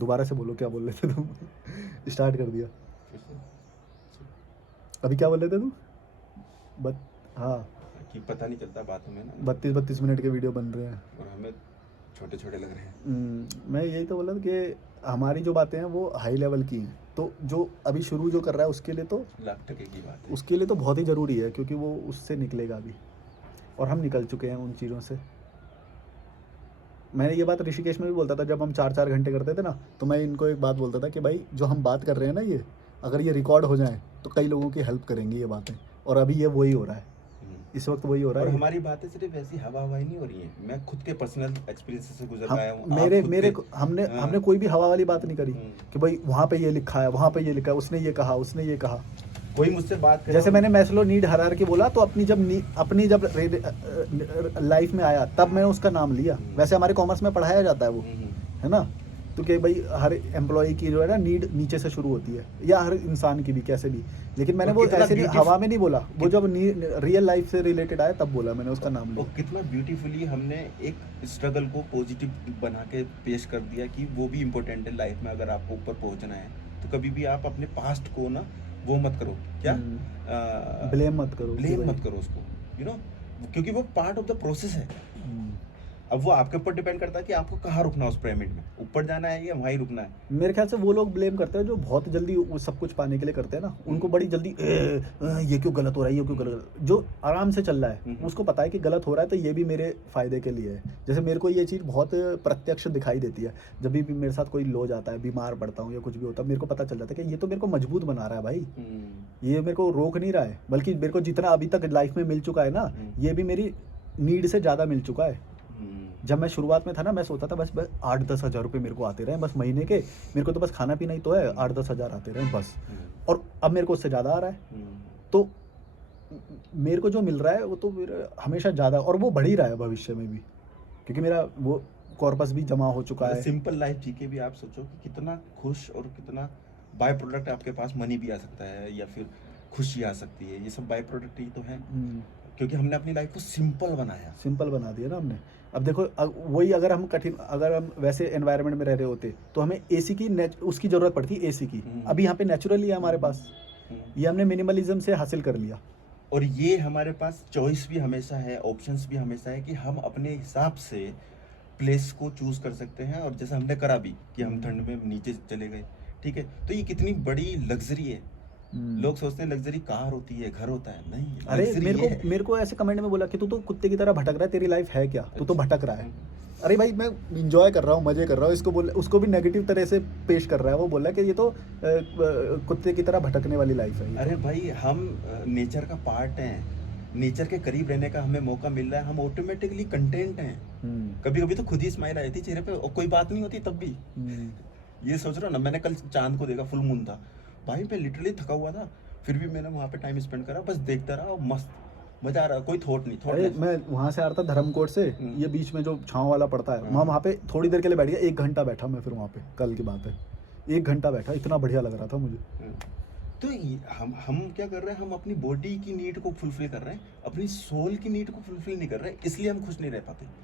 दोबारा से बोलो, क्या बोल रहे थे तुम? स्टार्ट कर दिया। अभी क्या बोल रहे थे तुम? बट हाँ, कि पता नहीं चलता बातों में ना, 32 मिनट के वीडियो बन रहे हैं। और हमें छोटे छोटे लग रहे हैं। मैं यही तो बोला था कि हमारी जो बातें हैं वो हाई लेवल की हैं, तो जो अभी शुरू जो कर रहा है उसके लिए तो लाख टके की बात है। उसके लिए तो बहुत ही ज़रूरी है, क्योंकि वो उससे निकलेगा अभी, और हम निकल चुके हैं उन चीज़ों से। मैंने ये बात ऋषिकेश में भी बोलता था, जब हम 4-4 घंटे करते थे ना, तो मैं इनको एक बात बोलता था कि भाई जो हम बात कर रहे हैं ना, ये अगर ये रिकॉर्ड हो जाए तो कई लोगों की हेल्प करेंगी ये बातें, और अभी ये वही हो रहा है, इस वक्त वही हो रहा और है। हमारी बातें सिर्फ ऐसी हवा हवाई नहीं हो रही है, मैं खुद के पर्सनल एक्सपीरियंस से गुजर हम पाया हूँ। मेरे आप खुद मेरे के हमने हाँ, हमने कोई भी हवा वाली बात नहीं करी हम्म, कि भाई वहाँ पे ये लिखा है, वहाँ पे ये लिखा है, उसने ये कहा, उसने ये कहा। कोई मुझसे बात करे जैसे और- मैंने मैस्लो नीड हायरार्की बोला, तो अपनी जब लाइफ में आया तब मैंने उसका नाम लिया। वैसे हमारे कॉमर्स में पढ़ाया जाता है वो, है ना, तो कि भाई हर एम्प्लॉय की जो है ना नीड नीचे से शुरू होती है, या हर इंसान की भी, कैसे भी। लेकिन मैंने और वो कितना ऐसे नहीं beautiful- हवा में नहीं बोला, वो जब रियल लाइफ से रिलेटेड आया तब बोला मैंने उसका नाम और लिया। कितना ब्यूटीफुली हमने एक स्ट्रगल को पॉजिटिव बना के पेश कर दिया कि वो भी इम्पोर्टेंट है लाइफ में। अगर आपको ऊपर पहुंचना है तो कभी भी आप अपने पास्ट को ना वो मत करो, क्या ब्लेम मत करो कि ब्लेम भाई। मत करो उसको, क्योंकि वो पार्ट ऑफ द प्रोसेस है। हम्म। अब वो आपके ऊपर डिपेंड करता है कि आपको कहाँ रुकना है उस पिरामिड में, ऊपर जाना है या वहीं रुकना है। मेरे ख्याल से वो लोग ब्लेम करते हैं जो बहुत जल्दी वो सब कुछ पाने के लिए करते हैं ना, उनको बड़ी जल्दी ये क्यों गलत हो रहा है, ये क्यों गलत, जो आराम से चल रहा है उसको पता है कि गलत हो रहा है, तो ये भी मेरे फायदे के लिए है। जैसे मेरे को ये चीज़ बहुत प्रत्यक्ष दिखाई देती है, जब भी मेरे साथ कोई लो जाता है, बीमार पड़ता हूँ या कुछ भी होता है, मेरे को पता चल जाता है कि ये तो मेरे को मजबूत बना रहा है भाई, ये मेरे को रोक नहीं रहा है, बल्कि मेरे को जितना अभी तक लाइफ में मिल चुका है ना, ये भी मेरी नीड से ज़्यादा मिल चुका है। जब मैं शुरुआत में था ना, मैं सोचता था बस 8-10 हज़ार रुपये मेरे को आते रहे बस महीने के, मेरे को तो बस खाना पीना ही तो है, 8-10 हज़ार आते रहे बस, और अब मेरे को उससे ज़्यादा आ रहा है। तो मेरे को जो मिल रहा है वो तो मेरा हमेशा ज़्यादा, और वो बढ़ ही रहा है भविष्य में भी, क्योंकि मेरा वो कॉर्पस भी जमा हो चुका है। सिंपल लाइफ जी के भी आप सोचो कि कितना खुश और कितना बाय प्रोडक्ट आपके पास मनी भी आ सकता है या फिर खुशी आ सकती है, ये सब बाय प्रोडक्ट ही तो है, क्योंकि हमने अपनी लाइफ को सिंपल बनाया। सिंपल बना दिया ना हमने। अब देखो वही अगर हम अगर हम वैसे एनवायरनमेंट में रह रहे होते तो हमें एसी की उसकी ज़रूरत पड़ती है, एसी की। अभी यहाँ पे नेचुरली है हमारे पास, ये हमने मिनिमलिज्म से हासिल कर लिया। और ये हमारे पास चॉइस भी हमेशा है, ऑप्शंस भी हमेशा है कि हम अपने हिसाब से प्लेस को चूज कर सकते हैं। और जैसे हमने करा भी कि हम ठंड में नीचे चले गए, ठीक है, तो ये कितनी बड़ी लग्जरी है। लोग सोचते हैं लग्जरी कार होती है, घर होता है, नहीं, अरे luxury मेरे को ऐसे कमेंट में बोला कि तू तो कुत्ते की तरह भटक रहा है, तेरी लाइफ है क्या, तू तो भटक रहा है। अरे भाई मैं इंजॉय कर रहा हूँ, मजे कर रहा हूँ, इसको बोल, उसको भी नेगेटिव तरह से पेश कर रहा है। वो बोल रहा है कि ये तो कुत्ते की तरह भटकने वाली लाइफ है। अरे भाई हम नेचर का पार्ट हैं, नेचर के करीब रहने का हमें मौका मिल रहा है, हम ऑटोमेटिकली कंटेंट हैं। कभी कभी तो खुद ही स्माइल आई थी चेहरे पे और कोई बात नहीं होती तब भी। ये सोच रहा हूँ ना, मैंने कल चांद को देखा, फुल मून था भाई, मैं लिटरली थका हुआ था, फिर भी मैंने वहाँ पे टाइम स्पेंड करा, बस देखता रहा और मस्त मजा आ रहा, कोई थॉट नहीं। अरे मैं वहाँ से आ रहा था धर्मकोट से, ये बीच में जो छाँव वाला पड़ता है, वहाँ पे थोड़ी देर के लिए बैठ गया, 1 घंटा बैठा मैं फिर वहाँ पे, कल की बात है, 1 घंटा बैठा, इतना बढ़िया लग रहा था मुझे। तो हम क्या कर रहे हैं, हम अपनी बॉडी की नीड को फुलफिल कर रहे हैं, अपनी सोल की नीड को फुलफिल नहीं कर रहे, इसलिए हम खुश नहीं रह पाते।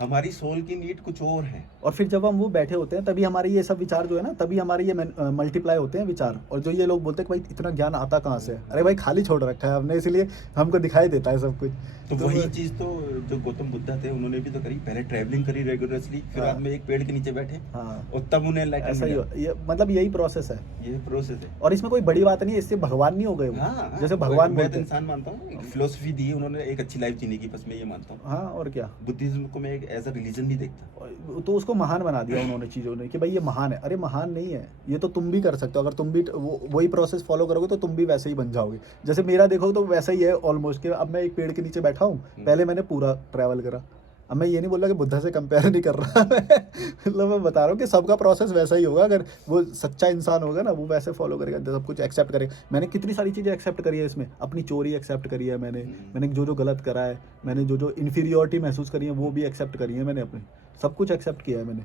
हमारी सोल की नीड कुछ और है। और फिर जब हम वो बैठे होते हैं तभी हमारे ये सब विचार जो है ना, तभी हमारे ये मल्टीप्लाई होते हैं विचार। और जो ये लोग बोलते हैं कि भाई इतना ज्ञान आता कहाँ से है, अरे भाई खाली छोड़ रखा है हमने, इसलिए हमको दिखाई देता है सब कुछ। तो वही चीज तो जो गौतम बुद्धा थे उन्होंने भी तो करी, पहले ट्रैवलिंग करी रेगुलरली, फिर बाद में एक पेड़ के नीचे बैठे, और तब उन्हें ऐसा ही ये मतलब यही प्रोसेस है, ये प्रोसेस है। और इसमें कोई बड़ी बात नहीं है, इससे भगवान नहीं हो गए वो। जैसे भगवान मैं तो इंसान मानता हूँ, फिलोसफी दी उन्होंने एक अच्छी लाइफ जीने की, बस मैं ये मानता हूँ। हाँ, और क्या, बुद्धिज्म को मैं एक एज अ रिलीजन नहीं देखता। तो उसको महान बना दिया उन्होंने चीज़ों ने कि भाई ये महान है। अरे महान नहीं है, ये तो तुम भी कर सकते हो, अगर तुम भी वही प्रोसेस फॉलो करोगे तो तुम भी वैसे ही बन जाओगे। जैसे मेरा देखो तो वैसा ही है ऑलमोस्ट, कि अब मैं एक पेड़ के नीचे बैठा हूँ, पहले मैंने पूरा ट्रैवल करा। अब मैं ये नहीं बोल रहा कि बुद्धा से कंपेयर नहीं कर रहा मतलब मैं बता रहा हूँ कि सबका प्रोसेस वैसा ही होगा, अगर वो सच्चा इंसान होगा ना वो वैसे फॉलो करेगा, सब कुछ एक्सेप्ट करेगा। मैंने कितनी सारी चीज़ें एक्सेप्ट करी है इसमें, अपनी चोरी एक्सेप्ट करी है मैंने जो गलत करा है, मैंने जो इन्फीरियोरिटी महसूस करी है वो भी एक्सेप्ट करी है मैंने, अपनी सब कुछ एक्सेप्ट किया है मैंने,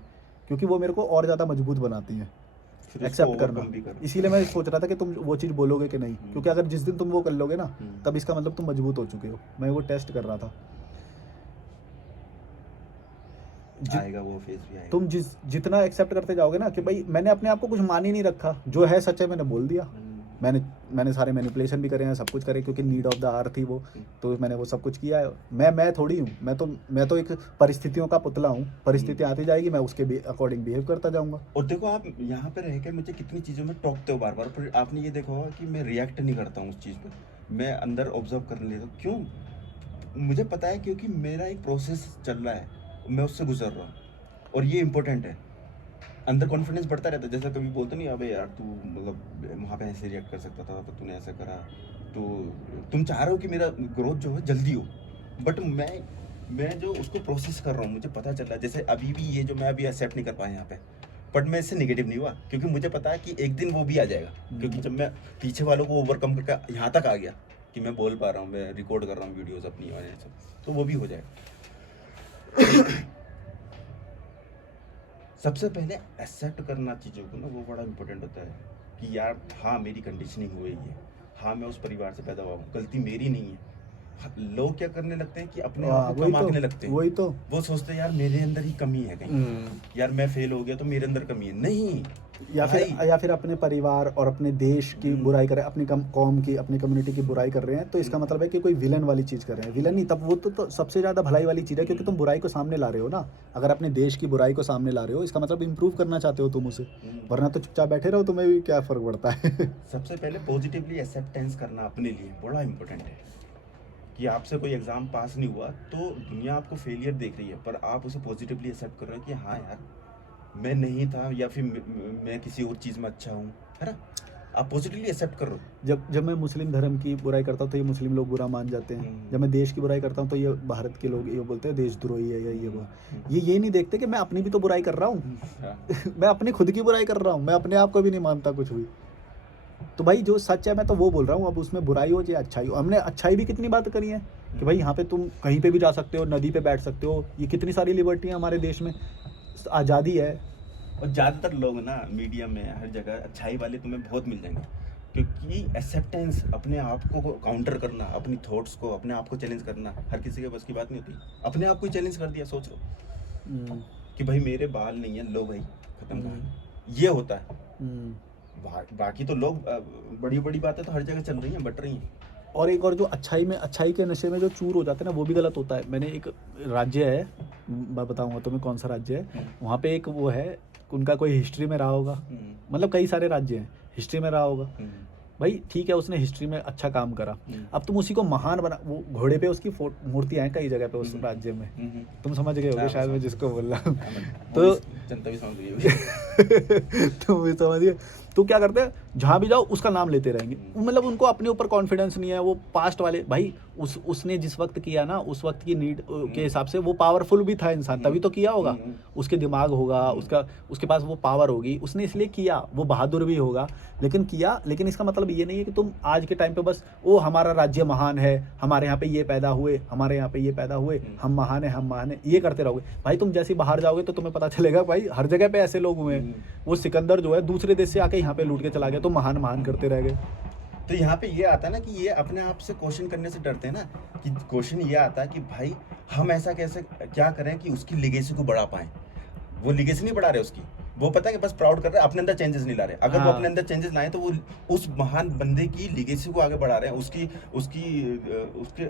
क्योंकि वो मेरे को और ज़्यादा मजबूत बनाती हैं एक्सेप्ट करना। इसीलिए मैं सोच रहा था कि तुम वो चीज़ बोलोगे कि नहीं, क्योंकि अगर जिस दिन तुम वो कर लोगे ना, तब इसका मतलब तुम मजबूत हो चुके हो। मैं वो टेस्ट कर रहा था। आएगा, वो फेज भी आएगा। तुम जितना एक्सेप्ट करते जाओगे ना कि भाई मैंने अपने आप को कुछ मान ही नहीं रखा, जो है सच है मैंने बोल दिया, मैंने सारे मैनिपुलेशन भी करे हैं, सब कुछ करे क्योंकि नीड ऑफ द आवर थी वो, तो मैंने वो सब कुछ किया है। मैं थोड़ी हूँ, मैं तो एक परिस्थितियों का पुतला हूँ, परिस्थिति आती जाएगी, मैं उसके भी अकॉर्डिंग बिहेव करता जाऊंगा। और देखो आप यहाँ पे रह के मुझे कितनी चीज़ों में टोकते हो बार बार, पर आपने ये देखा होगा कि मैं रिएक्ट नहीं करता हूँ उस चीज़ पे, मैं अंदर ऑब्जर्व करने लेता हूँ। क्यों? मुझे पता है क्योंकि मेरा एक प्रोसेस चल रहा है, मैं उससे गुजर रहा हूँ, और ये इंपॉर्टेंट है। अंदर कॉन्फिडेंस बढ़ता रहता है। जैसा कभी बोलते नहीं, अबे यार तू मतलब वहाँ पे ऐसे रिएक्ट कर सकता था तो तूने ऐसा करा, तो तुम चाह रहे हो कि मेरा ग्रोथ जो है जल्दी हो, बट मैं जो उसको प्रोसेस कर रहा हूँ, मुझे पता चल रहा है। जैसे अभी भी ये जो मैं अभी एक्सेप्ट नहीं कर पाया यहाँ पे, बट मैं इससे नेगेटिव नहीं हुआ, क्योंकि मुझे पता है कि एक दिन वो भी आ जाएगा। क्योंकि जब मैं पीछे वालों को ओवरकम करके यहाँ तक आ गया कि मैं बोल पा रहा हूँ, मैं रिकॉर्ड कर रहा हूँ वीडियोज़ अपनी और ये सब, तो वो भी हो जाएगा। सबसे पहले एक्सेप्ट करना चीज़ों को ना, वो बड़ा इंपॉर्टेंट होता है कि यार हाँ मेरी कंडीशनिंग हुई है, हाँ मैं उस परिवार से पैदा हुआ हूँ, गलती मेरी नहीं है। लोग क्या करने लगते हैं कि अपने आप को कम आंकने लगते हैं। वही तो वो सोचते हैं यार मेरे अंदर ही कमी है कहीं, यार मैं फेल हो गया तो मेरे अंदर कमी है। नहीं, या फिर अपने परिवार और अपने देश की बुराई कर रहे हैं, अपनी कौम की, अपनी कम्युनिटी की बुराई कर रहे हैं, तो इसका मतलब है कि कोई विलन वाली चीज़ कर रहे हैं। विलन नहीं, तब वो तो सबसे ज़्यादा भलाई वाली चीज़ है, क्योंकि तुम बुराई को सामने ला रहे हो ना। अगर अपने देश की बुराई को सामने ला रहे हो, इसका मतलब इम्प्रूव करना चाहते हो तुम उसे, वरना तो चुपचाप बैठे रहो, तुम्हें भी क्या फ़र्क पड़ता है। सबसे पहले पॉजिटिवली एक्सेप्टेंस करना अपने लिए बड़ा इंपॉर्टेंट है। कि आपसे कोई एग्ज़ाम पास नहीं हुआ तो दुनिया आपको फेलियर देख रही है, पर आप उसे पॉजिटिवली एक्सेप्ट कर रहे हो कि हाँ यार मैं नहीं था, या फिर मैं किसी और चीज़ में अच्छा हूँ, है ना। आप पॉजिटिवली एक्सेप्ट कर रहे हो। जब मैं मुस्लिम धर्म की बुराई करता हूँ तो ये मुस्लिम लोग बुरा मान जाते हैं, जब मैं देश की बुराई करता हूँ तो ये भारत के लोग ये बोलते हैं देशद्रोही है या ये नहीं देखते कि मैं अपनी भी तो बुराई कर रहा हूँ। मैं अपनी खुद की बुराई कर रहा हूँ, मैं अपने आप को भी नहीं मानता कुछ भी। तो भाई जो सच है मैं तो वो बोल रहा हूँ, अब उसमें बुराई हो चाहे अच्छाई हो। हमने अच्छाई भी कितनी बात करी है कि भाई यहाँ पे तुम कहीं पे भी जा सकते हो, नदी पे बैठ सकते हो, ये कितनी सारी लिबर्टी है हमारे देश में, आज़ादी है। और ज़्यादातर लोग ना मीडिया में हर जगह अच्छाई वाले तुम्हें बहुत मिल जाएंगे, क्योंकि एक्सेप्टेंस, अपने आप को काउंटर करना, अपनी थॉट्स को, अपने आप को चैलेंज करना हर किसी के बस की बात नहीं होती। अपने आप को ही चैलेंज कर दिया, सोच लो कि भाई मेरे बाल नहीं है, लो भाई खत्म कहानी, ये होता है। बाकी तो लोग बड़ी बड़ी बातें तो हर जगह चल रही हैं, बट रही हैं। और एक और जो अच्छाई के नशे में जो चूर हो जाते हैं ना, वो भी गलत होता है। मैंने एक राज्य है, मैं बताऊंगा तुम्हें कौन सा राज्य है, वहाँ पे एक वो है, उनका कोई हिस्ट्री में रहा होगा, मतलब कई सारे राज्य हैं, हिस्ट्री में रहा होगा भाई, ठीक है उसने हिस्ट्री में अच्छा काम करा, अब तुम उसी को महान बना, वो घोड़े पे उसकी मूर्तियां हैं कई जगह पे उस राज्य में, तुम समझ गए होगे शायद मैं जिसको बोल रहा हूँ। तो जनता भी समझ गई तुम भी समझिए। तो क्या करते हैं, जहाँ भी जाओ उसका नाम लेते रहेंगे, मतलब उनको अपने ऊपर कॉन्फिडेंस नहीं है। वो पास्ट वाले भाई, उसने जिस वक्त किया ना, उस वक्त की नीड के हिसाब से वो पावरफुल भी था इंसान, तभी तो किया होगा, उसके दिमाग होगा, उसके पास वो पावर होगी, उसने इसलिए किया, वो बहादुर भी होगा लेकिन किया। लेकिन इसका मतलब ये नहीं है कि तुम आज के टाइम पे बस ओ हमारा राज्य महान है, हमारे यहाँ पे ये पैदा हुए, हमारे यहाँ पे ये पैदा हुए, हम महान है, ये करते रहोगे। भाई तुम जैसे बाहर जाओगे तो तुम्हें पता चलेगा भाई हर जगह पे ऐसे लोग हुए हैं। वो सिकंदर जो है दूसरे देश से आके यहाँ पे लूट के चला गया, तो महान करते रह गए। तो यहाँ पे ये आता है ना कि ये अपने आप से क्वेश्चन करने से डरते हैं ना, कि क्वेश्चन ये आता है कि भाई हम ऐसा कैसे क्या करें कि उसकी लिगेसी को बढ़ा पाएं। वो लिगेसी नहीं बढ़ा रहे उसकी, वो पता है कि बस प्राउड कर रहे हैं, अपने अंदर चेंजेस नहीं ला रहे। अगर वो अपने अंदर चेंजेस लाए तो वो उस महान बंदे की लिगेसी को आगे बढ़ा रहे हैं, उसके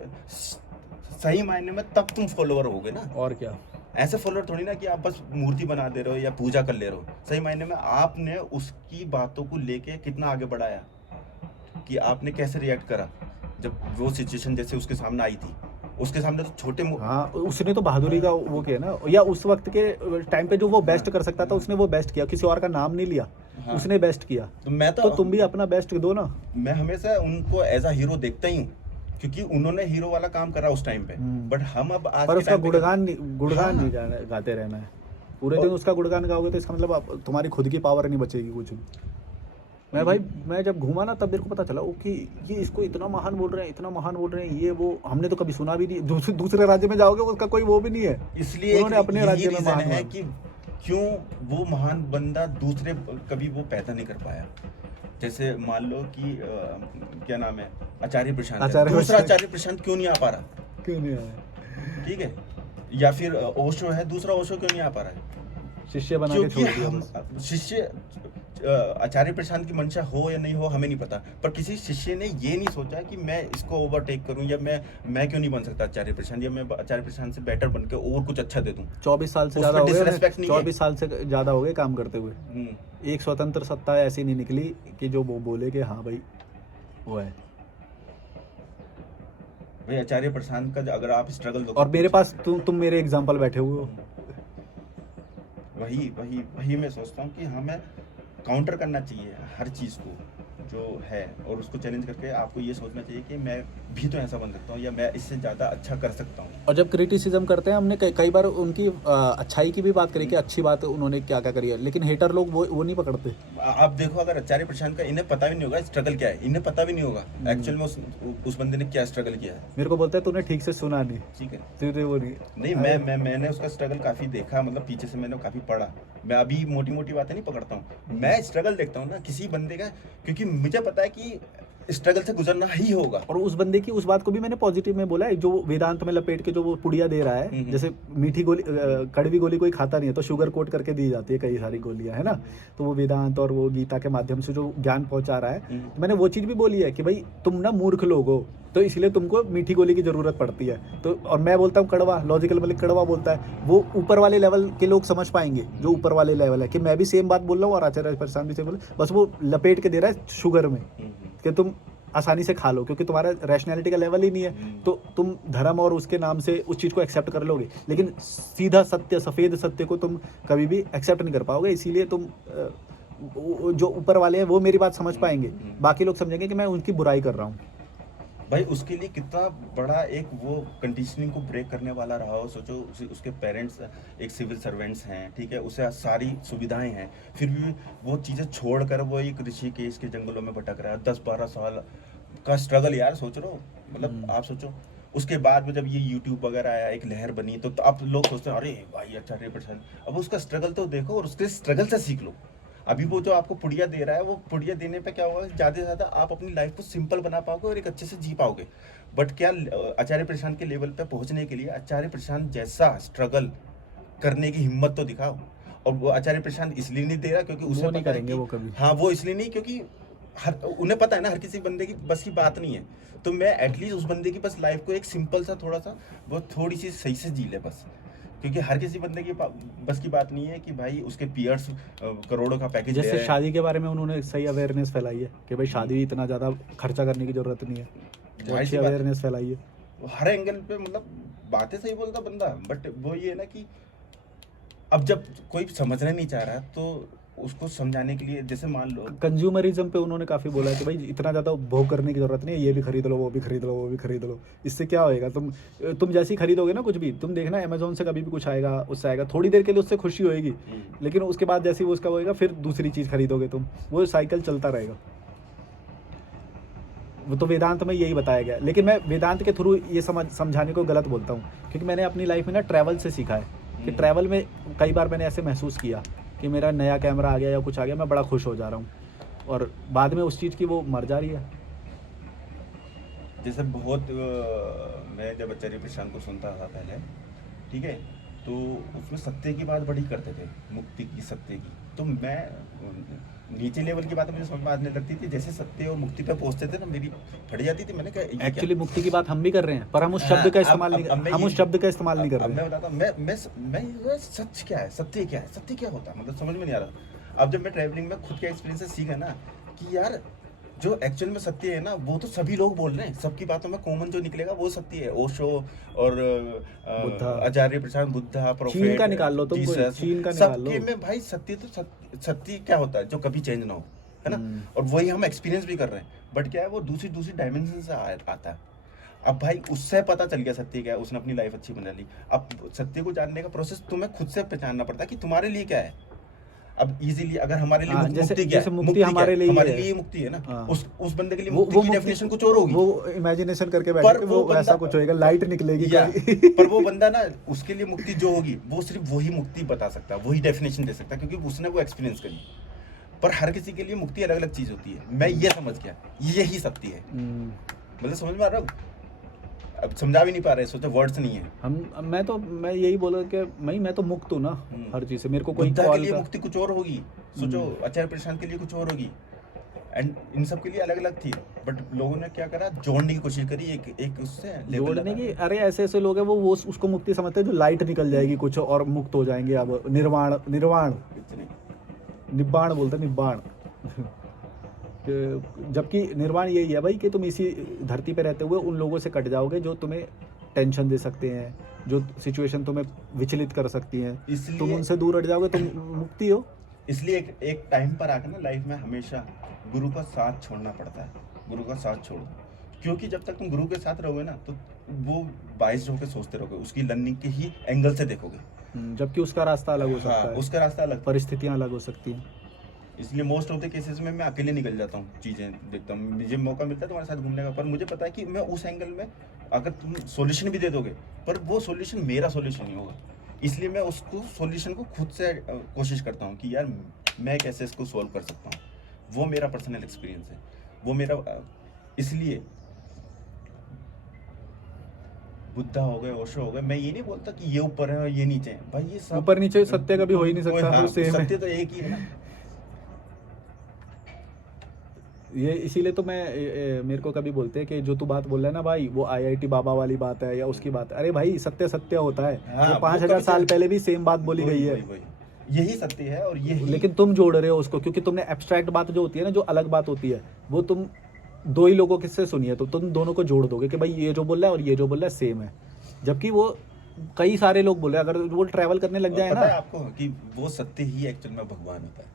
सही मायने में तब तुम फॉलोअर होगे ना। और क्या, ऐसे फॉलोअर थोड़ी ना कि आप बस मूर्ति बना दे रहे हो या पूजा कर ले रहे हो। सही मायने में आपने उसकी बातों को लेके कितना आगे बढ़ाया, कि आपने कैसे रिएक्ट करा जब वो सिचुएशन जैसे उसके सामने आई थी। उसके सामने तो छोटे हाँ, उसने तो बहादुरी का वो किया ना, या उस वक्त के टाइम पे जो वो बेस्ट कर सकता था उसने वो बेस्ट किया, किसी और का नाम नहीं लिया। हाँ। उसने बेस्ट किया, तो तुम भी अपना बेस्ट दो ना। मैं हमेशा उनको एज अ हीरो देखता ही हूँ, क्योंकि उन्होंने हीरो वाला काम करा उस टाइम पे। बट हम अब आज पर उसका गुणगान नहीं गाते रहना है पूरे दिन। उसका गुणगान गाओगे तो इसका मतलब तुम्हारी खुद की पावर नहीं बचेगी कुछ भी। मैं जब घूमा ना तब मेरे को पता चला कि ये इसको इतना महान बोल रहे हैं, ये वो हमने तो कभी सुना भी नहीं। दूसरे राज्य में जाओगे उसका कोई वो भी नहीं है, इसलिए उन्होंने अपने राज्य में महान है कि क्यों वो महान बंदा दूसरे कभी वो पैदा नहीं कर पाया। जैसे मान लो कि क्या नाम है, आचार्य प्रशांत, दूसरा आचार्य प्रशांत क्यों नहीं आ पा रहा, क्यों नहीं आया। ठीक है, या फिर ओशो है, दूसरा ओशो क्यों नहीं आ पा रहा है? शिष्य बना के क्योंकि छोड़ दिया बस। हम शिष्य आचार्य प्रशांत की मंशा हो या नहीं हो हमें नहीं पता, पर किसी शिष्य ने ये नहीं सोचा कि मैं इसको ओवरटेक करूं, या मैं क्यों नहीं बन सकता आचार्य प्रशांत, या मैं आचार्य प्रशांत से बेटर बन के और कुछ अच्छा दे दूं। 24 साल से उसमें ज़्यादा हो गए, disrespect नहीं है। 24 साल से ज़्यादा हो गए काम करते हुए। एक स्वतंत्र सत्ता ऐसी नहीं निकली कि जो वो बोले कि हाँ भाई वो है। भाई आचार्य प्रशांत का अगर आप स्ट्रगल और मेरे पास तुम मेरे एग्जाम्पल बैठे हुए हो। वही वही वही मैं सोचता हूँ कि हमें काउंटर करना चाहिए हर चीज़ को जो है, और उसको चैलेंज करके आपको ये सोचना चाहिए कि मैं भी तो ऐसा बन सकता हूँ, या मैं इससे ज़्यादा अच्छा कर सकता हूँ। और जब क्रिटिसिज्म करते हैं, हमने कई बार उनकी अच्छाई की भी बात करी कि अच्छी बात उन्होंने क्या क्या करी है, लेकिन हेटर लोग वो नहीं पकड़ते। आप देखो, अगर आचार्य प्रशांत का इन्हें पता भी नहीं होगा स्ट्रगल क्या है, इन्हें पता भी नहीं होगा एक्चुअल में उस बंदे ने क्या स्ट्रगल किया है। मेरे को बोलता है तूने ठीक से सुना नहीं, ठीक है, तुझे वो नहीं मैंने उसका स्ट्रगल काफ़ी देखा, मतलब पीछे से मैंने काफ़ी पढ़ा। मैं अभी मोटी मोटी बातें नहीं पकड़ता हूँ, मैं स्ट्रगल देखता हूँ ना किसी बंदे का, क्योंकि मुझे पता है कि स्ट्रगल से गुजरना ही होगा। और उस बंदे की उस बात को भी मैंने पॉजिटिव में बोला है, जो वेदांत में लपेट के जो वो पुड़िया दे रहा है, जैसे मीठी गोली कड़वी गोली कोई खाता नहीं है तो शुगर कोट करके दी जाती है कई सारी गोलियां, है ना। तो वो वेदांत और वो गीता के माध्यम से जो ज्ञान पहुंचा रहा है, तो मैंने वो चीज़ भी बोली है कि भाई तुम ना मूर्ख लोग हो, तो इसलिए तुमको मीठी गोली की ज़रूरत पड़ती है। तो और मैं बोलता हूँ कड़वा, लॉजिकल मलिक कड़वा बोलता है, वो ऊपर वाले लेवल के लोग समझ पाएंगे, जो ऊपर वाले लेवल है, कि मैं भी सेम बात बोल रहा हूँ और आचार्य प्रशांत भी सेम बोल, बस वो लपेट के दे रहा है शुगर में कि तुम आसानी से खा लो, क्योंकि तुम्हारा रैशनैलिटी का लेवल ही नहीं है, तो तुम धर्म और उसके नाम से उस चीज़ को एक्सेप्ट कर लोगे, लेकिन सीधा सत्य, सफ़ेद सत्य को तुम कभी भी एक्सेप्ट नहीं कर पाओगे। इसीलिए तुम जो ऊपर वाले हैं वो मेरी बात समझ पाएंगे, बाकी लोग समझेंगे कि मैं उनकी बुराई कर रहा हूँ। भाई उसके लिए कितना बड़ा एक वो कंडीशनिंग को ब्रेक करने वाला रहा हो। सोचो उसके पेरेंट्स एक सिविल सर्वेंट्स हैं, ठीक है, उसे सारी सुविधाएं हैं, फिर भी वो चीज़ें छोड़कर वो एक ऋषिकेश के जंगलों में भटक रहा है। 10-12 साल का स्ट्रगल यार, सोच रहे हो, मतलब आप सोचो। उसके बाद में जब ये यूट्यूब वगैरह आया, एक लहर बनी, तो आप लोग सोचते हैं अरे भाई आचार्य प्रशांत, अब उसका स्ट्रगल तो देखो और उसके स्ट्रगल से सीख लो। अभी वो जो आपको पुड़िया दे रहा है, वो पुड़िया देने पे क्या होगा, ज़्यादा से ज़्यादा आप अपनी लाइफ को सिंपल बना पाओगे और एक अच्छे से जी पाओगे। बट क्या आचार्य प्रशांत के लेवल पे पहुंचने के लिए आचार्य प्रशांत जैसा स्ट्रगल करने की हिम्मत तो दिखाओ। और वो आचार्य प्रशांत इसलिए नहीं दे रहा क्योंकि उसे नहीं करेंगे वो कभी। हाँ, वो इसलिए नहीं, क्योंकि उन्हें पता है ना हर किसी बंदे की बस की बात नहीं है। तो मैं एटलीस्ट उस बंदे की बस लाइफ को एक सिंपल सा थोड़ा सा वो थोड़ी सी सही से जी ले बस, क्योंकि हर किसी बंदे की बस की बात नहीं है कि भाई उसके पीयर्स करोड़ों का पैकेज। जैसे शादी के बारे में उन्होंने सही अवेयरनेस फैलाई है कि भाई शादी इतना ज़्यादा खर्चा करने की जरूरत नहीं है, अच्छी अवेयरनेस फैलाई है हर एंगल पे, मतलब बातें सही बोलता बंदा। बट वो ये है ना कि अब जब कोई समझना नहीं चाह रहा तो उसको समझाने के लिए, जैसे मान लो कंज्यूमरिज्म पे उन्होंने काफ़ी बोला है कि भाई इतना ज़्यादा भोग करने की ज़रूरत नहीं है, ये भी खरीद लो, वो भी खरीद लो, वो भी खरीद लो। इससे क्या होएगा, तुम जैसे ही खरीदोगे ना कुछ भी, तुम देखना अमेजोन से कभी भी कुछ आएगा, उससे आएगा, थोड़ी देर के लिए उससे खुशी होएगी, लेकिन उसके बाद जैसे ही वो उसका होएगा फिर दूसरी चीज़ खरीदोगे तुम, वो साइकिल चलता रहेगा। वो तो वेदांत में यही बताया गया, लेकिन मैं वेदांत के थ्रू ये समझाने को गलत बोलता हूँ, क्योंकि मैंने अपनी लाइफ में ना ट्रैवल से सीखा है कि ट्रैवल में कई बार मैंने ऐसे महसूस किया कि मेरा नया कैमरा आ गया या कुछ आ गया, मैं बड़ा खुश हो जा रहा हूँ, और बाद में उस चीज़ की वो मर जा रही है। जैसे बहुत मैं जब आचार्य प्रशांत को सुनता था पहले, ठीक है, तो उसमें सत्य की बात बड़ी करते थे, मुक्ति की, सत्य की। तो मैं नीचे लेवल की बात मुझे समझ में आने लगती थी, जैसे सत्य और मुक्ति पे पहुंचते थे ना, मेरी फट जाती थी। मैंने कहा एक्चुअली मुक्ति की बात हम भी कर रहे हैं, पर हम उस शब्द का इस्तेमाल नहीं, हम उस शब्द का इस्तेमाल नहीं कर रहे हैं। मैं बताता हूँ, मैं सच क्या है, सत्य क्या है, सत्य क्या होता है, मतलब समझ में नहीं आ रहा। अब जब मैं ट्रैवलिंग में खुद के एक्सपीरियंस से सीखा ना कि यार जो एक्चुअल में सत्य है ना, वो तो सभी लोग बोल रहे हैं, सबकी बातों में कॉमन जो निकलेगा वो सत्य है। ओशो और आचार्य प्रशांत, बुद्धा, प्रोफेट, चीन का निकाल लो, तुम चीन का निकाल लो, सबके में भाई सत्य तो सत्य क्या होता है जो कभी चेंज ना हो, है ना। और वही हम एक्सपीरियंस भी कर रहे हैं, बट क्या है वो दूसरी डायमेंशन से आता है। अब भाई उससे पता चल गया सत्य क्या है, उसने अपनी लाइफ अच्छी बना ली। अब सत्य को जानने का प्रोसेस तुम्हें खुद से पहचानना पड़ता है कि तुम्हारे लिए क्या है। अब इजीली अगर हमारे लिए मुक्ति क्या है, मुक्ति हमारे लिए मुक्ति है ना, उस बंदे के लिए मुक्ति की डेफिनेशन कुछ और होगी, वो इमेजिनेशन करके बैठे वो ऐसा कुछ होएगा, लाइट निकलेगी पर वो बंदा ना उसके लिए मुक्ति जो होगी वो सिर्फ वही मुक्ति बता सकता है, वही डेफिनेशन दे सकता है, क्योंकि उसने वो एक्सपीरियंस करी। पर हर किसी के लिए मुक्ति अलग अलग चीज होती है। मैं ये समझ गया, यही सत्य है, मतलब समझ में आ रहा हूँ। अब समझा भी नहीं पा रहे, सोचो वर्ड्स नहीं है। मैं यही बोला कि मैं तो मुक्त हूँ ना हर चीज से। मेरे को कोई बुद्धा के कॉल लिए का मुक्ति कुछ और होगी, सोचो आचार्य प्रशांत के लिए कुछ और होगी, एंड इन सब के लिए अलग अलग थी। बट लोगों ने क्या करा, जोड़ने की कोशिश करी एक उससे लेबल जोड़ने लगा। की। अरे ऐसे लोग हैं वो उसको मुक्ति समझते हैं, जो लाइट निकल जाएगी कुछ और मुक्त हो जाएंगे। अब निर्वाण कुछ नहीं। निब्बाण बोलते हैं, निब्बाण। जबकि निर्वाण यही है भाई कि तुम इसी धरती पे रहते हुए उन लोगों से कट जाओगे जो तुम्हें टेंशन दे सकते हैं, जो सिचुएशन तुम्हें विचलित कर सकती हैं, इसलिए तुम उनसे दूर हट जाओगे, तुम मुक्ति हो। इसलिए एक टाइम पर आकर ना लाइफ में हमेशा गुरु का साथ छोड़ना पड़ता है। गुरु का साथ छोड़ो, क्योंकि जब तक तुम गुरु के साथ रहोगे ना तो वो बाइस होकर सोचते रहोगे, उसकी लर्निंग के ही एंगल से देखोगे। जबकि उसका रास्ता अलग हो सकता हाँ, है, उसका रास्ता अलग, परिस्थितियां अलग हो सकती हैं। इसलिए मोस्ट ऑफ द केसेस में मैं अकेले निकल जाता हूँ, चीज़ें देखता हूँ। मुझे मौका मिलता है तुम्हारे साथ घूमने का, पर मुझे पता है कि मैं उस एंगल में अगर तुम सॉल्यूशन भी दे दोगे, पर वो सॉल्यूशन मेरा सॉल्यूशन नहीं होगा। इसलिए मैं उसको सॉल्यूशन को खुद से कोशिश करता हूँ कि यार मैं कैसे इसको सॉल्व कर सकता हूँ। वो मेरा पर्सनल एक्सपीरियंस है, वो मेरा इसलिए बुद्धा हो गए, ओशो हो गए, मैं ये नहीं बोलता कि ये ऊपर है और ये नीचे है भाई, ये सब ऊपर नीचे सत्य कभी हो ही नहीं सकता। हाँ, वो सेम है। सत्य तो एक ही है ना। ये इसीलिए तो मेरे को कभी बोलते हैं कि जो तू बात बोल रहा है ना भाई, वो आईआईटी बाबा वाली बात है या उसकी बात है। अरे भाई सत्य सत्य होता है। हाँ, वो 5000 कभी साल पहले भी सेम बात बोली गई है। यही सत्य है और यही। लेकिन तुम जोड़ रहे हो उसको, क्योंकि तुमने एब्स्ट्रैक्ट बात जो होती है ना, जो अलग बात होती है, वो तुम दो ही लोगों किससे सुनी है, तो तुम दोनों को जोड़ दोगे कि भाई ये जो बोल रहा है और ये जो बोल रहा है सेम है। जबकि वो कई सारे लोग बोले, अगर वो ट्रैवल करने लग जाए पता ना, है आपको कि वो सत्य ही एक्चुअल में भगवान होता है।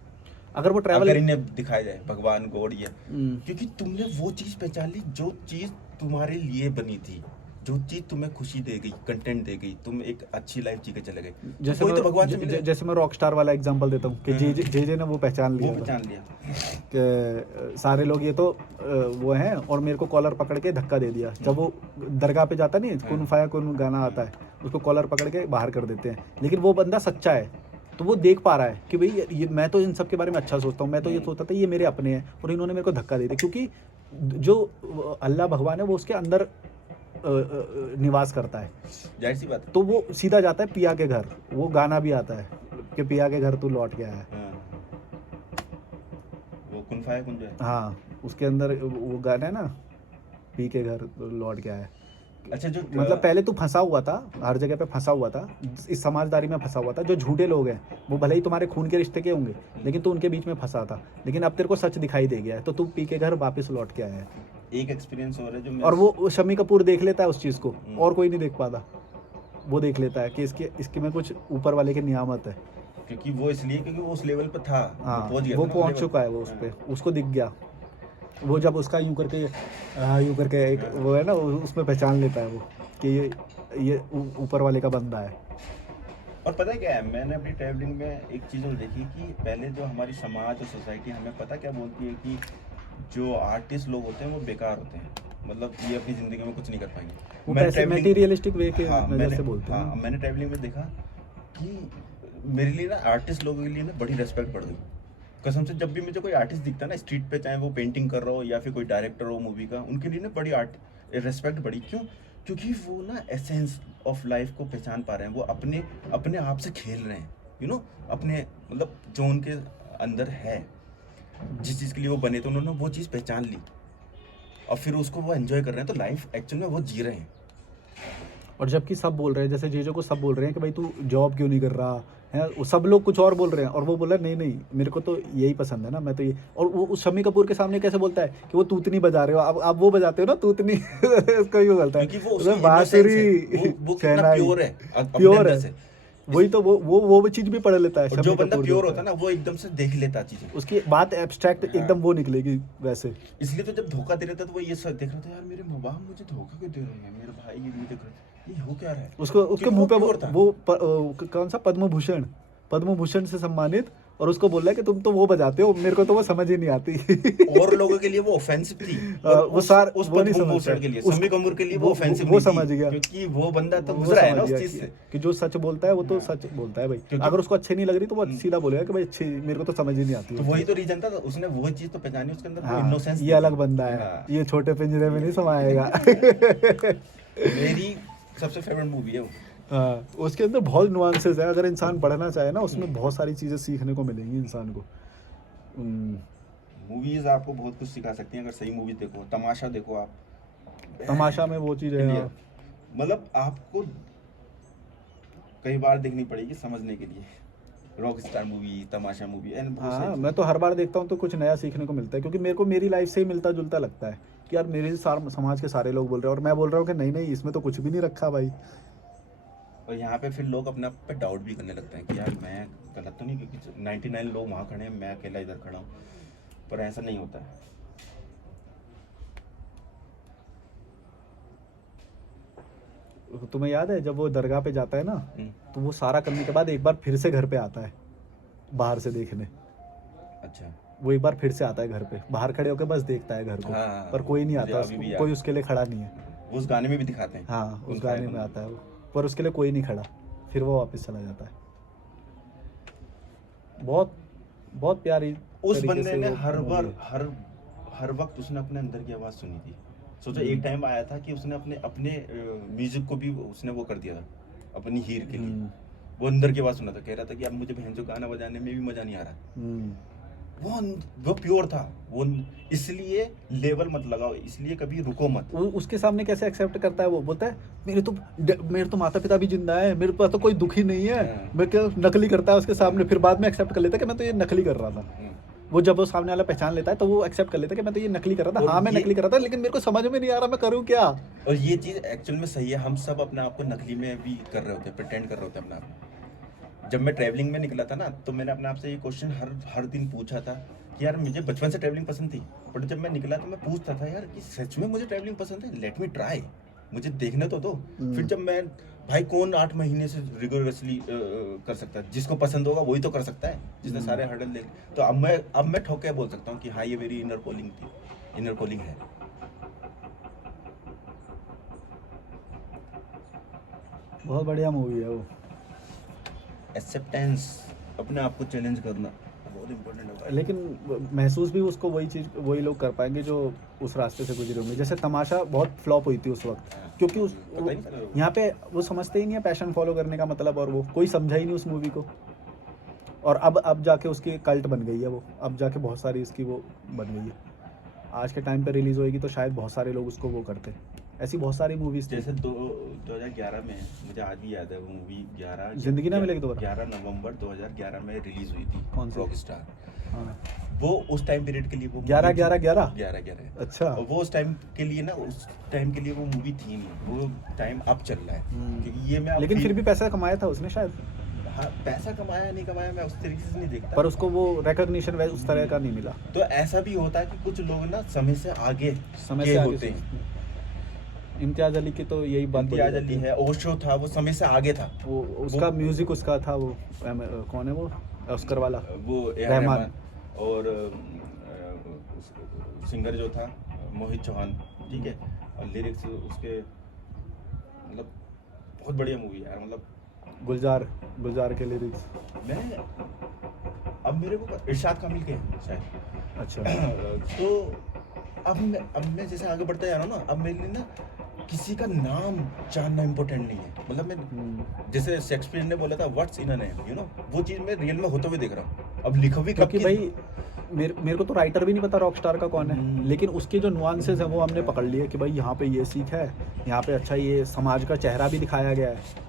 अगर वो ट्रैवल अगर इन्हें दिखाया जाए भगवान गॉड ये, क्योंकि तुमने वो चीज पहचान ली जो चीज तुम्हारे लिए बनी थी, जो चीज तुम्हें खुशी दे गई, कंटेंट दे गई, तुम एक अच्छी लाइफ जी के चले गए, जैसे वही तो भगवान से मिले। जैसे मैं रॉक स्टार वाला एग्जांपल देता हूँ कि जे ने वो पहचान लिया, कि सारे लोग ये तो वो हैं, और मेरे को कॉलर पकड़ के धक्का दे दिया। जब वो दरगाह पे जाता नहीं, कुन फाया कुन गाना आता है, उसको कॉलर पकड़ के बाहर कर देते हैं। लेकिन वो बंदा सच्चा है, तो वो देख पा रहा है कि भाई ये मैं तो इन सब के बारे में अच्छा सोचता हूँ, मैं तो ये सोचता था ये मेरे अपने हैं, और इन्होंने मेरे को धक्का दे दिया। क्योंकि जो अल्लाह भगवान है वो उसके अंदर निवास करता है, जाहिर सी बात। तो वो सीधा जाता है पिया के घर। वो गाना भी आता है कि पिया के घर तू लौट के आया है। वो कुन फाया कुन जो है, हाँ, उसके अंदर वो गाना है ना, पी के घर लौट के आया है। अच्छा, जो मतलब पहले तू फंसा हुआ था, हर जगह पे फंसा हुआ था, इस समाजदारी में फंसा हुआ था। जो झूठे लोग हैं वो भले ही तुम्हारे खून के रिश्ते के होंगे, लेकिन तू उनके बीच में फंसा था। लेकिन अब तेरे को सच दिखाई दे गया है, तो तू पी के घर वापस लौट के आया है। एक एक्सपीरियंस हो रहा है जो और वो शम्मी कपूर देख लेता है उस चीज़ को, और कोई नहीं देख पाता। वो देख लेता है कि इसके में कुछ ऊपर वाले की नियामत है, क्योंकि वो इसलिए क्योंकि वो उस लेवल पे था। हाँ, वो पहुंच चुका है, वो उस पे उसको दिख गया। वो जब उसका यूं करके एक वो है ना, उसमें पहचान लेता है वो कि ये ऊपर वाले का बंदा है। और पता है क्या है, मैंने अपनी ट्रैवलिंग में एक चीज़ और देखी कि पहले जो हमारी समाज और सोसाइटी हमें पता क्या बोलती है कि जो आर्टिस्ट लोग होते हैं वो बेकार होते हैं, मतलब ये अपनी ज़िंदगी में कुछ नहीं कर पाएंगे। वो पैसे मटेरियलिस्टिक वे के नज़र से बोलते हैं। हाँ, मैंने ट्रैवलिंग में देखा कि मेरे लिए ना आर्टिस्ट लोगों के लिए ना बड़ी रेस्पेक्ट बढ़ गई कसम से। जब भी मुझे कोई आर्टिस्ट दिखता है ना स्ट्रीट पे, चाहे वो पेंटिंग कर रहा हो या फिर कोई डायरेक्टर हो मूवी का, उनके लिए ना बड़ी रेस्पेक्ट बढ़ी। क्यों? क्योंकि वो ना एसेंस ऑफ लाइफ को पहचान पा रहे हैं, वो अपने आप से खेल रहे हैं, अपने मतलब जो उनके अंदर है, जिस चीज़ के लिए वो बने थे उन्होंने वो चीज़ पहचान ली और फिर उसको वो एंजॉय कर रहे हैं। तो लाइफ एक्चुअल में वो जी रहे हैं। और जबकि सब बोल रहे हैं, जैसे जीजो को सब बोल रहे हैं कि भाई तू जॉब क्यों नहीं कर रहा है, सब लोग कुछ और बोल रहे हैं, और वो बोला नहीं मेरे को तो यही पसंद है ना, मैं तो ये। और वो उस शम्मी कपूर के सामने कैसे बोलता है कि वो तूतनी बजा रहे हो, अब आप वो बजाते हो ना तूतनी उसको यूँ बोलता है, क्योंकि वो बांसुरी प्योर है, प्योर है। वही तो वो चीज भी पढ़ लेता है। जो बंदा प्योर होता है ना वो एकदम से देख लेता चीजें, उसकी बात एब्स्ट्रैक्ट एकदम वो निकलेगी वैसे। इसलिए तो जब धोखा दे रहा था तो वो ये सब देख रहा था, यार मेरे माँ बाप मुझे धोखा क्यों दे रहे हैं, मेरे भाई ये मुझे ये हो क्या रहा है। उसके मुंह पे वो कौन सा पद्म भूषण से सम्मानित, और उसको बोल रहा है कि तुम तो वो बजाते हो, मेरे को तो वो समझ ही नहीं आती। और लोगों के लिए वो ऑफेंसिव थी, उस पद्म भूषण के लिए, शम्मी कपूर के लिए वो ऑफेंसिव वो समझ गया, क्योंकि वो बंदा तो गुजरा है ना उस चीज से कि जो सच बोलता है वो तो सच बोलता है भाई। अगर उसको अच्छी नहीं लग रही तो वो सीधा बोलेगा कि भाई अच्छी, मेरे को तो समझ ही नहीं आती। तो वही तो रीजन था, उसने वो चीज तो पहचानी, उसके अंदर इनोसेंस। ये अलग बंदा है, ये छोटे पिंजरे में नहीं समाएगा। मेरी सबसे फेवरेट मूवी है वो। हाँ, उसके अंदर बहुत नुआंसेस है, अगर इंसान बढ़ना चाहे ना उसमें बहुत सारी चीज़ें सीखने को मिलेंगी इंसान को। मूवीज आपको बहुत कुछ सिखा सकती हैं अगर सही मूवी देखो। तमाशा देखो आप, तमाशा में वो चीज़ है। क्लियर, हाँ। मतलब आपको कई बार देखनी पड़ेगी समझने के लिए। Rock star movie, Tamasha movie and बहुत हाँ, सारी मैं तो हर बार देखता हूँ तो कुछ नया सीखने को मिलता है, क्योंकि मेरे को मेरी लाइफ से ही मिलता जुलता लगता है कि यार मेरे समाज के सारे लोग बोल रहे हैं और मैं बोल रहा हूँ कि नहीं नहीं, इसमें तो कुछ भी नहीं रखा भाई। और यहाँ पे फिर लोग अपने आप पे डाउट भी करने लगते हैं कि यार मैं गलत तो नहीं, क्योंकि 99 लोग वहाँ खड़े हैं, मैं अकेला इधर खड़ा हूँ। पर ऐसा नहीं होता है। तुम्हें याद है जब वो दरगाह पे जाता है ना, हम्म, तो वो सारा करने के बाद एक बार फिर से घर पे आता है बाहर से देखने। अच्छा। वो एक बार फिर से आता है घर पे, बाहर खड़े होकर बस देखता है घर को, हाँ, पर कोई नहीं मुझे आता, अभी भी कोई याद। उसके लिए खड़ा नहीं है। वो उस गाने में भी दिखाते हैं। हाँ, उस उन गाने फाइव में बंदों आता है वो, पर उसके लिए कोई नहीं खड़ा, फिर वो वापस चला जाता है। बहुत बहुत प्यारी उस तरीके बंदे से ने वो हर movie बार है। हर वक्त उसने अपने अंदर की आवाज़ सुनी थी। सोचो एक टाइम आया था कि उसने अपने अपने म्यूजिक को भी उसने वो कर दिया था अपनी हीर के लिए। हम्म, वो अंदर की आवाज़ सुना था, कह रहा था कि अब मुझे बहन जो गाना बजाने में भी मज़ा नहीं आ रहा। हम्म। वो प्योर था वो। इसलिए लेवल मत लगाओ, इसलिए कभी रुको मत। उसके सामने कैसे एक्सेप्ट करता है, वो बोलता है मेरे तो माता पिता भी जिंदा है, मेरे पास तो कोई दुख ही नहीं है। हाँ। मैं क्या नकली करता है उसके सामने, फिर बाद में एक्सेप्ट कर लेता है कि मैं तो ये नकली कर रहा था। वो जब वो सामने वाला पहचान लेता है तो वो एक्सेप्ट कर लेता है कि मैं तो ये नकली कर रहा था। और हाँ, मैं ये- नकली कर रहा था, लेकिन मेरे को समझ में नहीं आ रहा मैं करूँ क्या। और ये चीज़ एक्चुअल में सही है। हम सब अपने आप को नकली में भी कर रहे होते हैं, प्रिटेंड कर रहे होते हैं अपने आप को। जब मैं ट्रैवलिंग में निकला था ना, तो मैंने अपने आप से ये क्वेश्चन हर दिन पूछा था कि यार मुझे बचपन से ट्रैवलिंग पसंद थी, बट जब मैं निकला तो मैं पूछता था यार कि सच में मुझे ट्रैवलिंग पसंद है, लेट मी ट्राई, मुझे देखने तो दो। फिर जब मैं, भाई कौन 8 महीने से रिगोरसली कर सकता है? जिसको पसंद होगा वही तो कर सकता है, जिसने सारे हर्डल ले। तो अब मैं ठोक के बोल सकता हूँ कि हाँ ये मेरी इनर कॉलिंग थी, इनर कॉलिंग है। बहुत बढ़िया मूवी है वो। एक्सेप्टेंस, अपने आप को चैलेंज करना बहुत इंपॉर्टेंट है भाई। लेकिन महसूस भी उसको वही लोग कर पाएंगे जो उस रास्ते से गुजरे होंगे। जैसे तमाशा बहुत फ्लॉप हुई थी उस वक्त, क्योंकि पता ही नहीं चला। यहाँ पे वो समझते ही नहीं है पैशन फॉलो करने का मतलब, और वो कोई समझा ही नहीं उस मूवी को। और अब जाके उसकी कल्ट बन गई है वो, अब जाके बहुत सारी इसकी वो बन गई है। आज के टाइम पे रिलीज होएगी तो शायद बहुत सारे लोग उसको वो करते। ऐसी बहुत सारी मूवीज थी। जैसे 2011 में, मुझे आज भी याद है वो मूवी, 11 जिंदगी ना मिलेगी दोबारा। 11 नवंबर 2011 में रिलीज हुई थी। कौन सी? Rock star. हाँ, वो उस टाइम पीरियड के लिए वो 11-11-11। अच्छा। और वो उस टाइम के लिए ना, उस टाइम के लिए वो मूवी थी नहीं। वो टाइम अब चल रहा है, क्योंकि ये मैं अब लेकिन फिर भी पैसा कमाया था उसने शायद, हाँ, पैसा कमाया नहीं कमाया मैं उस तरीके से नहीं देखता, पर उसको वो रिकॉग्निशन उस तरह का नहीं मिला। तो ऐसा भी होता है कि कुछ लोग ना समय से आगे समय के से आगे होते हैं। इम्तियाज अली की तो यही बात बोली इम्तियाज जाती अली है, ओशो था, वो समय से आगे था। वो उसका म्यूजिक उसका था वो, कौन है वो, ऑस्कर वाला, वो रहमान। और सिंगर जो था मोहित चौहान, ठीक है। और लिरिक्स उसके, मतलब बहुत बढ़िया मूवी है यार। मतलब गुलजार के लिरिक्स। मैं, अब मेरे को इरशाद कामिल के हैं शायद। अच्छा। तो अब मैं जैसे आगे बढ़ता जा रहा हूँ ना, अब मेरे लिए ना किसी का नाम जानना इम्पोर्टेंट नहीं है। मतलब मैं, जैसे शेक्सपियर ने बोला था what's in a name, you know, वो चीज़ मैं रियल में होते हुए देख रहा हूँ। अब लिखो भी कब क्योंकि की, भाई मेरे को तो राइटर भी नहीं पता रॉकस्टार का कौन है, लेकिन उसके जो नुआंसेस हैं वो हमने पकड़ लिए कि भाई यहाँ पे ये सीख है, यहाँ पे अच्छा ये समाज का चेहरा भी दिखाया गया है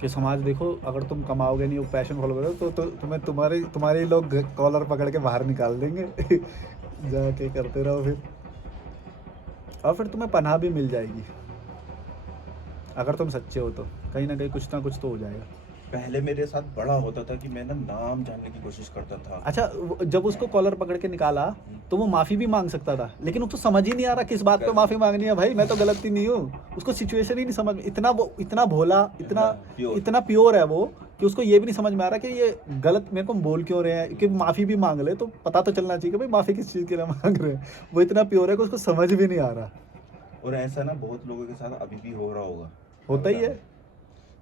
कि समाज देखो, अगर तुम कमाओगे नहीं, वो पैशन फॉलो करोगे तो तुम्हें तुम्हारे लोग कॉलर पकड़ के बाहर निकाल देंगे जाके करते रहो फिर, और फिर तुम्हें पनाह भी मिल जाएगी अगर तुम सच्चे हो तो, कहीं ना कुछ तो हो जाएगा। पहले मेरे साथ बड़ा होता था कि मैं ना नाम जानने की कोशिश करता था। अच्छा, जब उसको कॉलर पकड़ के निकाला तो वो माफी भी मांग सकता था, लेकिन उसको समझ ही नहीं आ रहा किस बात पे माफी मांगनी है। भाई मैं तो गलती नहीं हूँ, उसको सिचुएशन ही नहीं समझ में, इतना भोला, इतना प्योर है वो कि उसको ये भी नहीं समझ में आ रहा कि ये गलत मेरे को बोल क्यों रहे हैं, कि माफी भी मांग ले तो पता तो चलना चाहिए कि भाई माफी किस चीज़ के लिए मांग रहे हैं। वो इतना प्योर है कि उसको समझ भी नहीं आ रहा। और ऐसा ना बहुत लोगों के साथ अभी भी हो रहा होगा, होता ही है।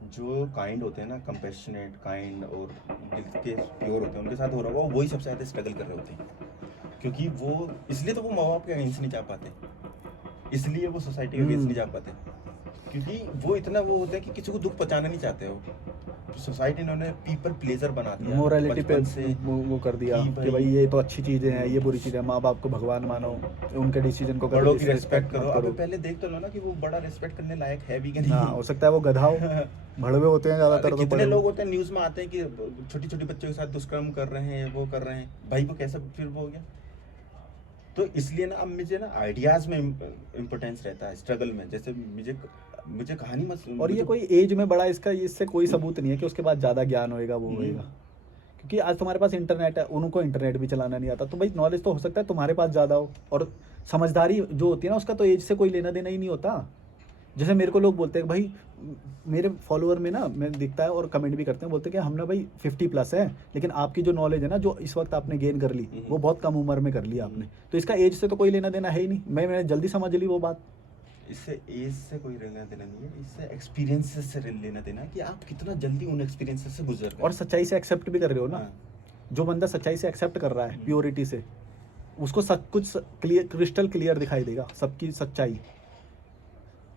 जो काइंड होते हैं ना, कंपैशनेट, काइंड और दिल के प्योर होते हैं, उनके साथ हो रहा होगा, वही सबसे ज़्यादा स्ट्रगल कर रहे होते हैं। क्योंकि वो, इसलिए तो वो माँ बाप के अगेंस्ट नहीं जा पाते, इसलिए वो सोसाइटी के अगेंस्ट नहीं जा पाते, क्योंकि वो इतना वो होता है कि किसी को दुख पहुंचाना नहीं चाहते हो। तो सोसाइटी ने उन्हें पीपल प्लेजर बना दिया, मोरालिटी पे बचपन से वो कर दिया कि भाई ये तो अच्छी चीज़ें हैं, ये बुरी चीज़ें हैं, माँ बाप को भगवान मानो, उनके डिसीजन को बड़ों की रेस्पेक्ट करो। अभी पहले देख तो लो ना कि वो बड़ा रेस्पेक्ट करने लायक है भी कि नहीं। हाँ, हो सकता है वो गधा हो, भड़वे होते हैं ज़्यादातर तो कितने बड़े लोग होते हैं न्यूज में आते हैं कि छोटी छोटी बच्चों के साथ दुष्कर्म कर रहे हैं, वो कर रहे हैं, भाई को कैसा फिर वो हो गया। तो इसलिए ना अब मुझे ना आइडियाज में इम्पोर्टेंस रहता है स्ट्रगल में। जैसे मुझे कहानी मत, और ये कोई एज में बड़ा इसका इससे कोई सबूत नहीं है कि उसके बाद ज़्यादा ज्ञान होएगा वो होएगा, क्योंकि आज तुम्हारे पास इंटरनेट है, उनको इंटरनेट भी चलाना नहीं आता, तो भाई नॉलेज तो हो सकता है तुम्हारे पास ज़्यादा हो, और समझदारी जो होती है ना उसका तो एज से कोई लेना देना ही नहीं होता। जैसे मेरे को लोग बोलते हैं भाई, मेरे फॉलोअर में ना मैं दिखता है और कमेंट भी करते हैं, बोलते हैं कि हम ना भाई 50+ है, लेकिन आपकी जो नॉलेज है ना जो इस वक्त आपने गेन कर ली वो बहुत कम उम्र में कर ली आपने, तो इसका एज से तो कोई लेना देना है ही नहीं। मैंने जल्दी समझ ली वो बात। इससे एज से कोई लेना देना नहीं है, इससे एक्सपीरियंसेस से लेना देना है कि आप कितना जल्दी उन एक्सपीरियंसेस से गुजर गए और सच्चाई से एक्सेप्ट भी कर रहे हो ना। जो बंदा सच्चाई से एक्सेप्ट कर रहा है प्योरिटी से, उसको सब कुछ क्लियर, क्रिस्टल क्लियर दिखाई देगा सबकी सच्चाई।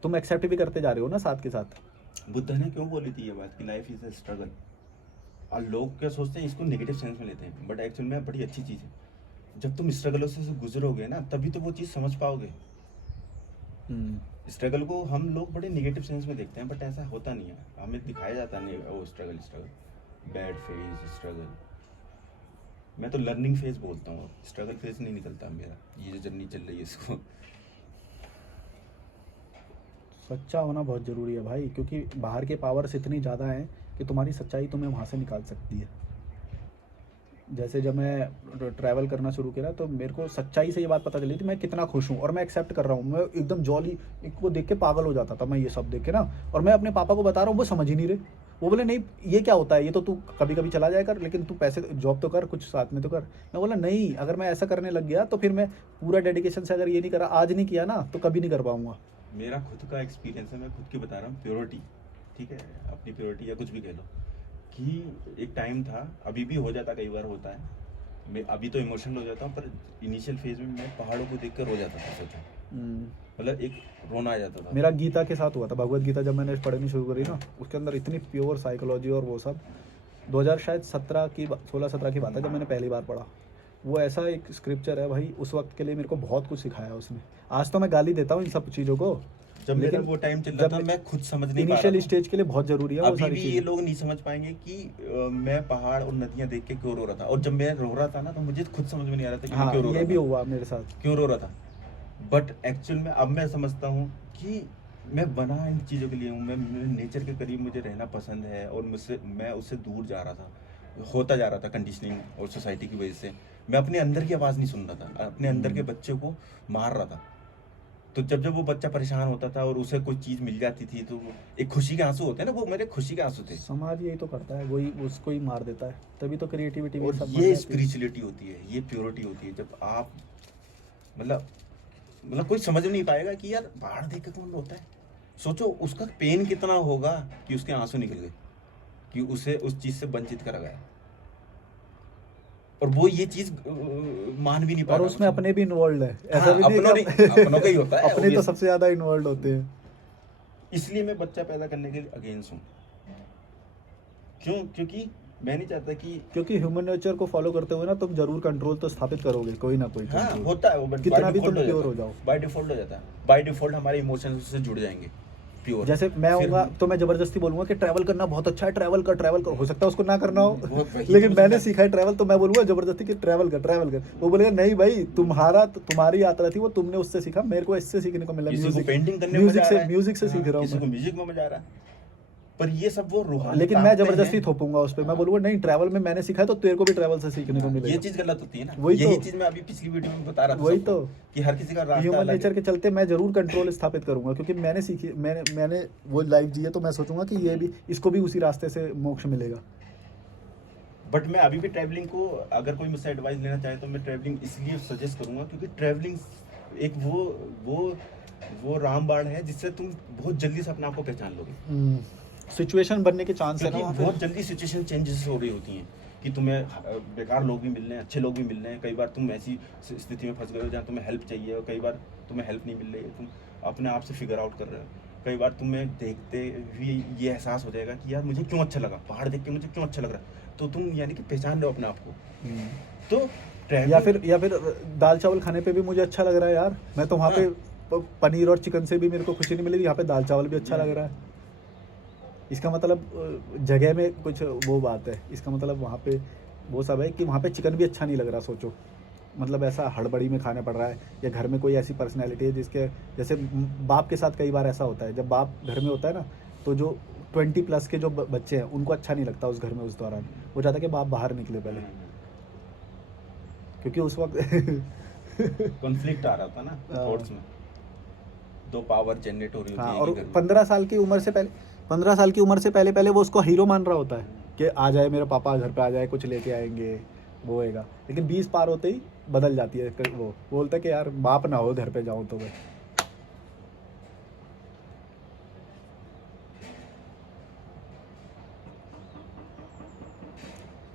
तुम एक्सेप्ट भी करते जा रहे हो ना साथ के साथ। बुद्ध ने क्यों बोली थी ये बात कि लाइफ इज अ स्ट्रगल, और लोग क्या सोचते हैं इसको नेगेटिव सेंस में लेते हैं, बट एक्चुअल में बड़ी अच्छी चीज़ है। जब तुम स्ट्रगलों से गुजरोगे ना तभी तो वो चीज़ समझ पाओगे। स्ट्रगल को हम लोग बड़े नेगेटिव सेंस में देखते हैं, बट ऐसा होता नहीं है, हमें दिखाया जाता नहीं वो स्ट्रगल बैड फेज स्ट्रगल। मैं तो लर्निंग फेज बोलता हूँ, स्ट्रगल फेज नहीं निकलता मेरा, ये जो जर्नी चल रही है इसको। सच्चा होना बहुत ज़रूरी है भाई, क्योंकि बाहर के पावर्स इतनी ज़्यादा हैं कि तुम्हारी सच्चाई तुम्हें वहाँ से निकाल सकती है। जैसे जब मैं ट्रैवल करना शुरू किया तो मेरे को सच्चाई से ये बात पता चली थी मैं कितना खुश हूँ और मैं एक्सेप्ट कर रहा हूँ। मैं एकदम जॉली, एक वो देख के पागल हो जाता था मैं ये सब देख के ना, और मैं अपने पापा को बता रहा हूँ, वो समझ ही नहीं रहे। वो बोले नहीं ये क्या होता है, ये तो तू कभी कभी चला जाया कर, लेकिन तू पैसे जॉब तो कर, कुछ साथ में तो कर। मैं बोला नहीं, अगर मैं ऐसा करने लग गया तो फिर मैं पूरा डेडिकेशन से अगर ये नहीं करा, आज नहीं किया ना, तो कभी नहीं कर पाऊंगा। मेरा खुद का एक्सपीरियंस है, मैं खुद की बता रहा हूँ। प्योरिटी, ठीक है, अपनी प्योरिटी या कुछ भी कह लो, कि एक टाइम था, अभी भी हो जाता, कई बार होता है, मैं अभी तो इमोशनल हो जाता हूँ, पर इनिशियल फेज में मैं पहाड़ों को देख कर रो जाता था। सोचो, मतलब एक रोना आ जाता था। मेरा गीता के साथ हुआ था, भगवत गीता जब मैंने पढ़नी शुरू करी ना, उसके अंदर इतनी प्योर साइकोलॉजी और वो सब 2017 की 16-17 की बात है जब मैंने पहली बार पढ़ा। वो ऐसा एक स्क्रिप्चर है भाई, उस वक्त के लिए मेरे को बहुत कुछ सिखाया उसने। आज तो मैं गाली देता हूँ इन सब चीज़ों को, जब मेरा वो टाइम चल रहा था मैं खुद समझ नहीं पा रहा था। इनिशियल स्टेज के लिए बहुत जरूरी है वो अभी सारी भी चीजें। ये लोग नहीं समझ पाएंगे कि मैं पहाड़ और नदियां देख के क्यों रो रहा था, और जब मैं रो रहा था ना तो मुझे खुद समझ में नहीं आ रहा था कि मैं क्यों रो रहा था। ये भी हुआ मेरे साथ, क्यों रो रहा था। बट एक्चुअल में अब मैं समझता हूँ कि मैं बना इन चीज़ों के लिए हूँ। मैं नेचर के करीब मुझे रहना पसंद है, और मैं उससे दूर जा रहा था, होता जा रहा था कंडीशनिंग और सोसाइटी की वजह से। मैं अपने अंदर की आवाज़ नहीं सुन रहा था, अपने अंदर के बच्चे को मार रहा था। तो जब वो बच्चा परेशान होता था और उसे कोई चीज़ मिल जाती थी तो एक खुशी के आंसू होते हैं ना, वो मेरे खुशी के आंसू थे। समाज यही तो करता है, वही उसको ही मार देता है, तभी तो क्रिएटिविटी भी और सब ये स्पिरिचुअलिटी होती है, ये प्योरिटी होती है। जब आप मतलब कोई समझ नहीं पाएगा कि यार पहाड़ देख के कौन रोता है। सोचो उसका पेन कितना होगा कि उसके आंसू निकल गए, कि उसे उस चीज़ से वंचित करा गया, और वो ये चीज मान भी नहीं पा रहा। और उसमें अपने भी इन्वॉल्व है, ऐसा भी नहीं अपनों का ही होता है, अपने तो सबसे ज्यादा इन्वॉल्व होते हैं। इसलिए मैं बच्चा पैदा करने के लिए अगेंस्ट हूँ। क्यों? क्योंकि मैं नहीं चाहता कि, क्योंकि ह्यूमन नेचर को फॉलो करते हुए ना तुम जरूर कंट्रोल तो स्थापित करोगे, कोई ना कोई। हाँ होता है वो, बट कितना भी तुम प्योर हो जाओ, बाय डिफॉल्ट हो जाता है। बाय डिफॉल्ट हमारे इमोशंस से जुड़ जाएंगे प्योर। जैसे मैं होऊंगा तो मैं जबरदस्ती बोलूंगा कि ट्रैवल करना बहुत अच्छा है, ट्रैवल कर। हो सकता है उसको ना करना हो, लेकिन मैंने सीखा है ट्रैवल, तो मैं बोलूंगा जबरदस्ती कि ट्रैवल कर। वो बोलेगा नहीं भाई, तुम्हारी यात्रा थी वो, तुमने उससे सीखा, मेरे को इससे सीखने को मिला। म्यूजिक से सीख रहा हूँ, म्यूजिक में मजा आ रहा है, पर ये सब वो रूहानी। लेकिन मैं जबरदस्ती थोपूंगा उस पे, मैं बोलूंगा नहीं ट्रैवल में मैंने सीखा है तो तेरे को भी ट्रैवल से सीखने को मिलेगा। ये चीज गलत होती है ना, वही यही चीज मैं अभी पिछली वीडियो में बता रहा था। वही तो, कि हर किसी का रास्ता ह्यूमन नेचर के चलते मैं जरूर कंट्रोल स्थापित करूंगा, क्योंकि मैंने सीखी, मैंने वो लाइफ जी है, तो मैं सोचूंगा कि ये भी, इसको भी उसी रास्ते से मोक्ष मिलेगा। बट मैं अभी भी ट्रैवलिंग को, अगर कोई मुझसे एडवाइस लेना चाहे तो मैं ट्रैवलिंग इसलिए सजेस्ट करूंगा क्योंकि ट्रैवलिंग एक वो रामबाण है जिससे तुम बहुत जल्दी से अपने आप को पहचान लोगे। सिचुएशन बनने के चांस है ना, बहुत जल्दी सिचुएशन चेंजेस हो रही होती हैं कि तुम्हें बेकार लोग भी मिल रहे हैं, अच्छे लोग भी मिल रहे हैं। कई बार तुम ऐसी स्थिति में फंस गए हो जहाँ तुम्हें हेल्प चाहिए, और कई बार तुम्हें हेल्प नहीं मिल रही है। अपने आप से फिगर आउट कर रहे हो। कई बार तुम्हें देखते हुए ये एहसास हो जाएगा कि यार मुझे क्यों अच्छा लगा, पहाड़ देख के मुझे क्यों अच्छा लग रहा है, तो तुम यानी कि पहचान रहे हो अपने आप को। तो या ट्रैवल फिर दाल चावल खाने पे भी मुझे अच्छा लग रहा है यार, मैं तो वहाँ पे पनीर और चिकन से भी मेरे को खुशी नहीं मिली, यहाँ पे दाल चावल भी अच्छा लग रहा है। इसका मतलब जगह में कुछ वो बात है, इसका मतलब वहाँ पे वो सब है कि वहाँ पे चिकन भी अच्छा नहीं लग रहा। सोचो, मतलब ऐसा हड़बड़ी में खाना पड़ रहा है, या घर में कोई ऐसी पर्सनैलिटी है जिसके जैसे बाप के साथ कई बार ऐसा होता है, जब बाप घर में होता है ना, तो जो 20+ के जो बच्चे हैं उनको अच्छा नहीं लगता उस घर में उस दौरान, वो चाहता है कि बाप बाहर निकले पहले, क्योंकि उस वक्त कॉन्फ्लिक्ट आ रहा था ना थॉट्स में, दो पावर जनरेट हो रही होती हाँ, है और एक ही घर में। 15 साल की उम्र से पहले वो उसको हीरो मान रहा होता है कि आ जाए मेरे पापा घर पे, आ जाए कुछ लेके आएंगे, वो होएगा। लेकिन 20 पार होते ही बदल जाती है, वो बोलता है कि यार बाप ना हो घर पे जाऊँ तो मैं।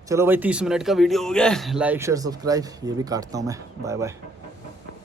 चलो भाई, 30 मिनट का वीडियो हो गया है, लाइक शेयर सब्सक्राइब ये भी काटता हूँ मैं, बाय बाय।